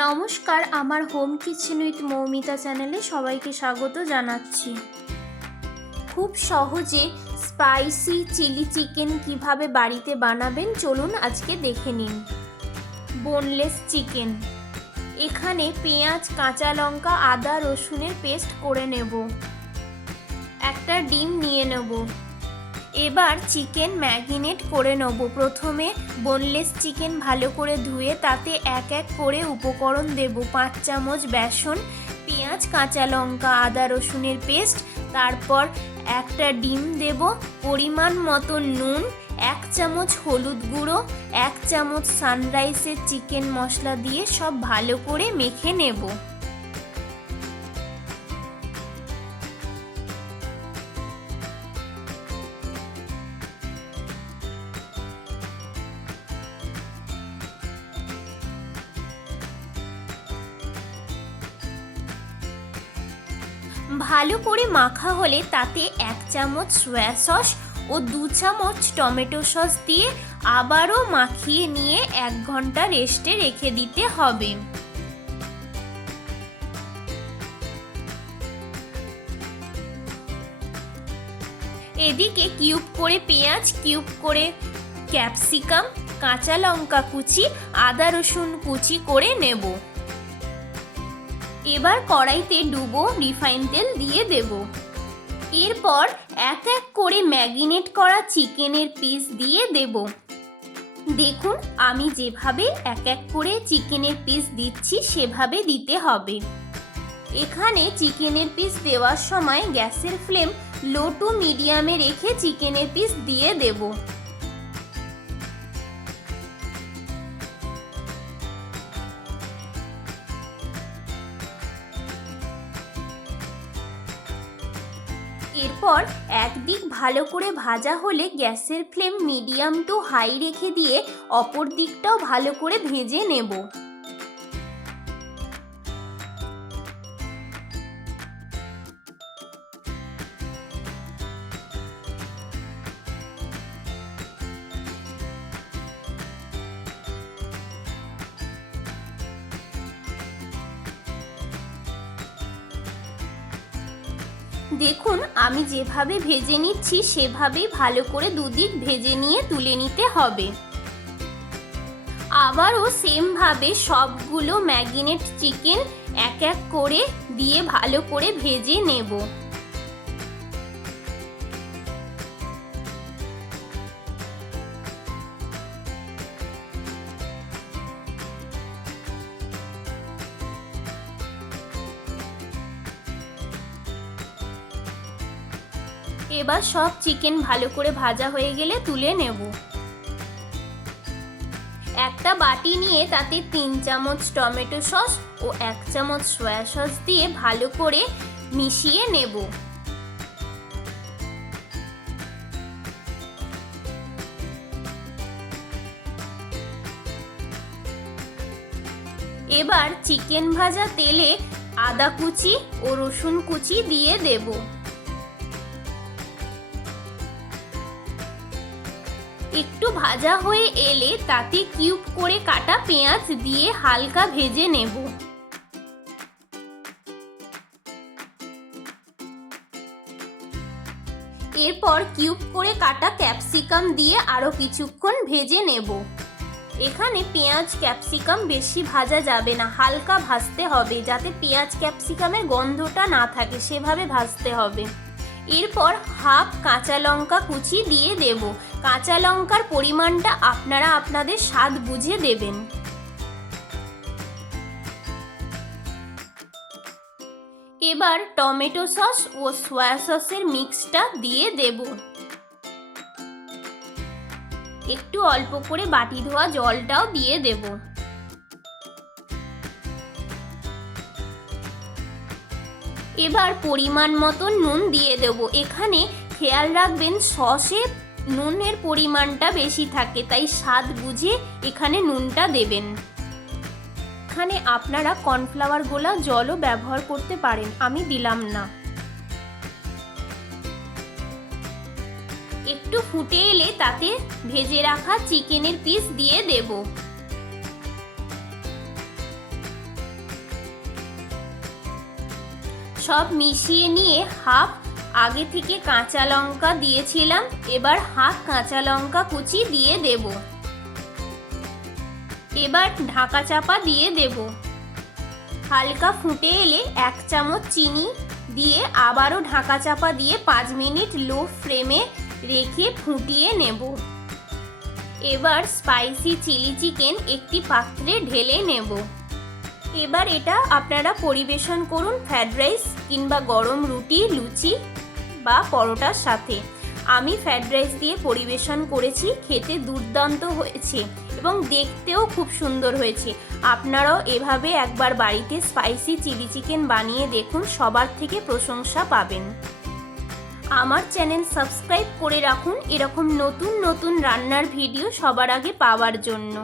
নমস্কার, আমার home kitchen with Moumita চ্যানেলে সবাইকে স্বাগত জানাচ্ছি। খুব সহজে স্পাইসি চিলি চিকেন কিভাবে বাড়িতে বানাবেন চলুন আজকে দেখে নিন। Boneless chicken. এখানে পেঁয়াজ, কাঁচা লঙ্কা, আদা, রসুনের পেস্ট করে নেব। একটা ডিম নিয়ে নেব। এবার চিকেন ম্যারিনেট করে নেব। প্রথমে বোনলেস চিকেন ভালো করে ধুয়ে তাতে এক এক করে উপকরণ দেব। 5 চামচ বেসন, পেঁয়াজ, কাঁচা লঙ্কা, আদা, রসুনের পেস্ট, তারপর একটা ডিম দেব, পরিমাণ মতো নুন, 1 চামচ হলুদ গুঁড়ো, 1 চামচ সানরাইসের চিকেন মশলা দিয়ে সব ভালো করে মেখে নেব। ভালো করে মাখা হলে তাতে 1 চামচ সয়া সস ও 2 চামচ টমেটো সস দিয়ে আবারও মাখিয়ে নিয়ে 1 ঘন্টা রেস্টে রেখে দিতে হবে। এদিকে কিউব করে পেঁয়াজ, কিউব করে ক্যাপসিকাম, কাঁচা লঙ্কা কুচি, আদা রসুন কুচি করে নেব। এবার কড়াইতে ডুবো রিফাইন তেল দিয়ে দেব। এরপর এক এক করে ম্যারিনেট করা চিকেনের পিস দিয়ে দেব। দেখুন আমি যেভাবে এক এক করে চিকেনের পিস দিচ্ছি সেভাবে দিতে হবে। এখানে চিকেনের পিস দেওয়ার সময় গ্যাসের ফ্লেম লো টু মিডিয়ামে রেখে চিকেনের পিস দিয়ে দেব। এরপর একদিক ভালো করে ভাজা হলে গ্যাসের ফ্লেম মিডিয়াম টু হাই রেখে দিয়ে অপর দিকটাও ভালো করে ভেজে নেব। দেখুন আমি যেভাবে ভেজে নিচ্ছি সেভাবেই ভালো করে দুদিক ভেজে নিয়ে তুলে নিতে হবে। আবারও সেমভাবে সবগুলো ম্যারিনেট চিকেন এক এক করে দিয়ে ভালো করে ভেজে নেব। এবার সব চিকেন ভালো করে ভাজা হয়ে গেলে তুলে নেব। একটা বাটি নিয়ে তাতে 3 চামচ টমেটো সস ও 1 চামচ সয়া সস দিয়ে ভালো করে মিশিয়ে নেব। এবার চিকেন ভাজা তেলে আদা কুচি ও রসুন কুচি দিয়ে দেব। একটু ভাজা হয়ে এলে তাতে কিউব করে কাটা পেঁয়াজ দিয়ে হালকা ভেজে নেব। এরপর কিউব করে কাটা ক্যাপসিকাম দিয়ে আরও কিছুক্ষণ ভেজে নেব। এখানে পেঁয়াজ ক্যাপসিকাম বেশি ভাজা যাবে না, হালকা ভাজতে হবে যাতে পেঁয়াজ ক্যাপসিকামের গন্ধটা না থাকে, সেভাবে ভাজতে হবে। এরপর হাফ কাঁচা লঙ্কা কুচি দিয়ে দেব। কাঁচা লঙ্কার পরিমাণটা আপনারা আপনাদের স্বাদ বুঝে দেবেন। এবার টমেটো সস ও সয়া সসের মিক্সটা দিয়ে দেব। একটু অল্প করে বাটি ধোয়া জলটাও দিয়ে দেব। এবার পরিমাণ মতো নুন দিয়ে দেব। এখানে খেয়াল রাখবেন সসে নুনের পরিমাণটা বেশি থাকে, তাই স্বাদ বুঝে এখানে নুনটা দেবেন। এখানে আপনারা কর্নফ্লাওয়ার গোলা জলও ব্যবহার করতে পারেন, আমি দিলাম না। একটু ফুটে এলে তাতে ভেজে রাখা চিকেনের পিস দিয়ে দেব। সব মিশিয়ে নিয়ে হাফ আগে থেকে কাঁচা লঙ্কা দিয়েছিলাম, এবার হাফ কাঁচা লঙ্কা কুচি দিয়ে দেব। এবার ঢাকা চাপা দিয়ে দেব। হালকা ফুটে এলে 1 চামচ চিনি দিয়ে আবারও ঢাকা চাপা দিয়ে 5 মিনিট লো ফ্লেমে রেখে ফুটিয়ে নেব। এবার স্পাইসি চিলি চিকেন একটি পাত্রে ঢেলে নেব। এবার এটা আপনারা পরিবেশন করুন ফ্রাইড রাইস কিংবা গরম রুটি, লুচি বা পরোটার সাথে। আমি ফ্রাইড রাইস দিয়ে পরিবেশন করেছি, খেতে দুর্দান্ত হয়েছে এবং দেখতেও খুব সুন্দর হয়েছে। আপনারাও এভাবে একবার বাড়িতে স্পাইসি চিলি চিকেন বানিয়ে দেখুন, সবার থেকে প্রশংসা পাবেন। আমার চ্যানেল সাবস্ক্রাইব করে রাখুন এরকম নতুন নতুন রান্নার ভিডিও সবার আগে পাওয়ার জন্য।